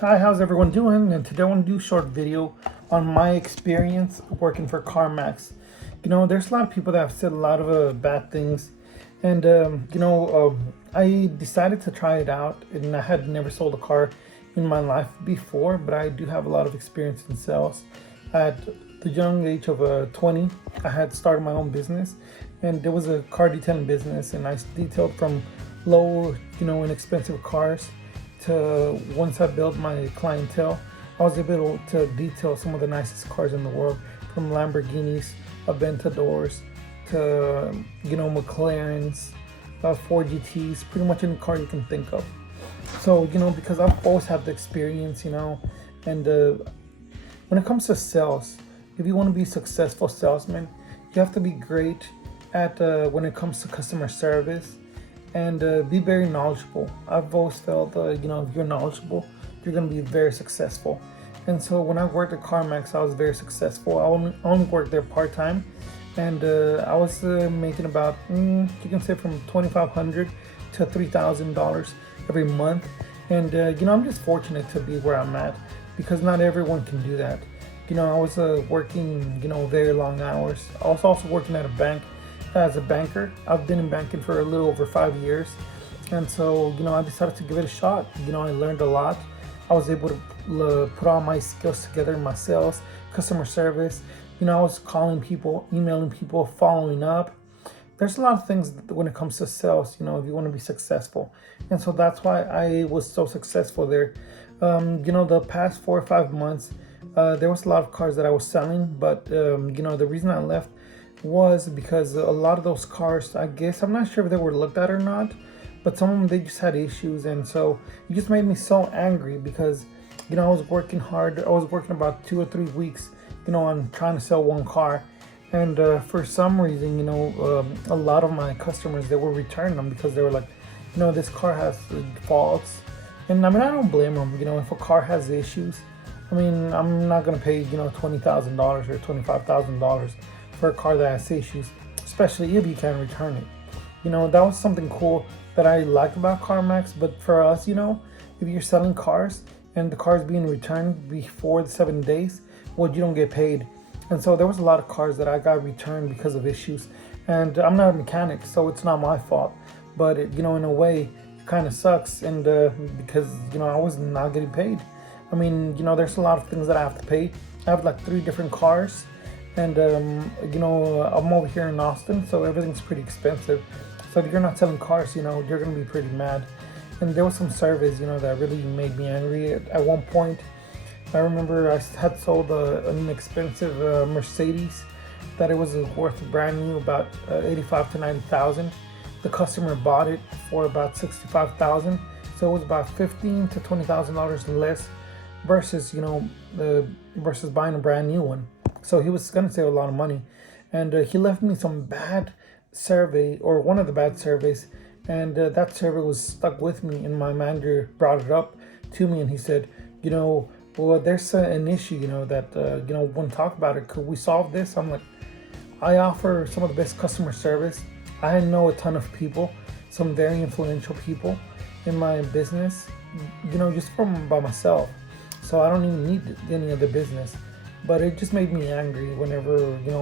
Hi, how's everyone doing? And today I want to do a short video on my experience working for Carmax. There's a lot of people that have said a lot of bad things, and I decided to try it out. And I had never sold a car in my life before, but I do have a lot of experience in sales. At the young age of 20, I had started my own business, and there was a car detailing business, and I detailed from low, inexpensive cars to once I built my clientele, I was able to detail some of the nicest cars in the world, from Lamborghinis, Aventadors, to McLarens, Ford GTs, pretty much any car you can think of. So because I've always had the experience, and when it comes to sales, if you want to be a successful salesman, you have to be great at when it comes to customer service and be very knowledgeable. I've always felt, if you're knowledgeable, you're going to be very successful. And so when I worked at Carmax, I was very successful. I only worked there part time, and I was making about, you can say, from $2,500 to $3,000 every month. And I'm just fortunate to be where I'm at, because not everyone can do that. I was working, very long hours. I was also working at a bank as a banker. I've been in banking for a little over 5 years, and so I decided to give it a shot. I learned a lot. I was able to put all my skills together in my sales, customer service. I was calling people, emailing people, following up. There's a lot of things when it comes to sales, if you want to be successful. And so that's why I was so successful there. The past 4 or 5 months, there was a lot of cars that I was selling, but the reason I left was because a lot of those cars, I guess, I'm not sure if they were looked at or not, but some of them, they just had issues. And so it just made me so angry, because I was working hard. I was working about 2 or 3 weeks on trying to sell one car, and for some reason, a lot of my customers, they were returning them because they were like, this car has faults. And I don't blame them. If a car has issues, I'm not gonna pay $20,000 or $25,000 for a car that has issues, especially if you can return it. That was something cool that I liked about CarMax. But for us, if you're selling cars and the car is being returned before the 7 days, well, you don't get paid. And so there was a lot of cars that I got returned because of issues. And I'm not a mechanic, so it's not my fault. But in a way, it kind of sucks, and because I was not getting paid. There's a lot of things that I have to pay. I have like 3 different cars. And I'm over here in Austin, so everything's pretty expensive. So if you're not selling cars, you're gonna be pretty mad. And there was some surveys, that really made me angry. At one point, I remember I had sold an expensive Mercedes that it was worth brand new about 85 to 90,000. The customer bought it for about 65,000, so it was about $15 to $20,000 less versus versus buying a brand new one. So he was gonna save a lot of money, and he left me some bad survey, or one of the bad surveys, and that survey was stuck with me. And my manager brought it up to me, and he said, well, there's an issue, that when talk about it, could we solve this? I'm like, I offer some of the best customer service. I know a ton of people, some very influential people in my business, just from by myself. So I don't even need any other business. But it just made me angry whenever,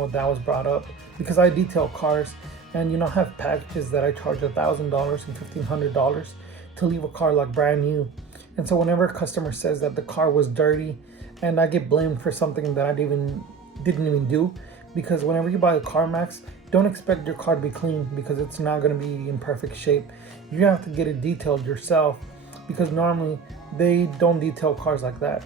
that was brought up, because I detail cars, and, I have packages that I charge $1,000 and $1,500 to leave a car like brand new. And so whenever a customer says that the car was dirty, and I get blamed for something that I didn't even do, because whenever you buy a CarMax, don't expect your car to be clean, because it's not going to be in perfect shape. You have to get it detailed yourself, because normally they don't detail cars like that.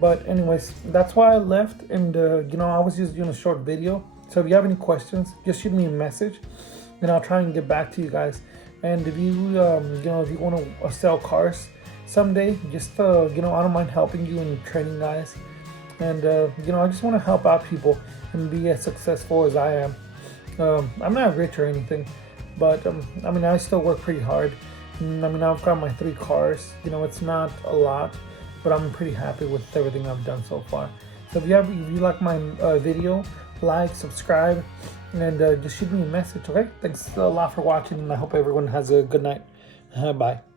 But anyways, that's why I left, and I was just doing a short video. So if you have any questions, just shoot me a message, and I'll try and get back to you guys. And if you if you want to sell cars someday, just I don't mind helping you and training guys. And I just want to help out people and be as successful as I am. I'm not rich or anything, but I still work pretty hard. I've got my 3 cars. It's not a lot, but I'm pretty happy with everything I've done so far. So if you like my video, like, subscribe, and just shoot me a message, okay? Thanks a lot for watching, and I hope everyone has a good night. Bye.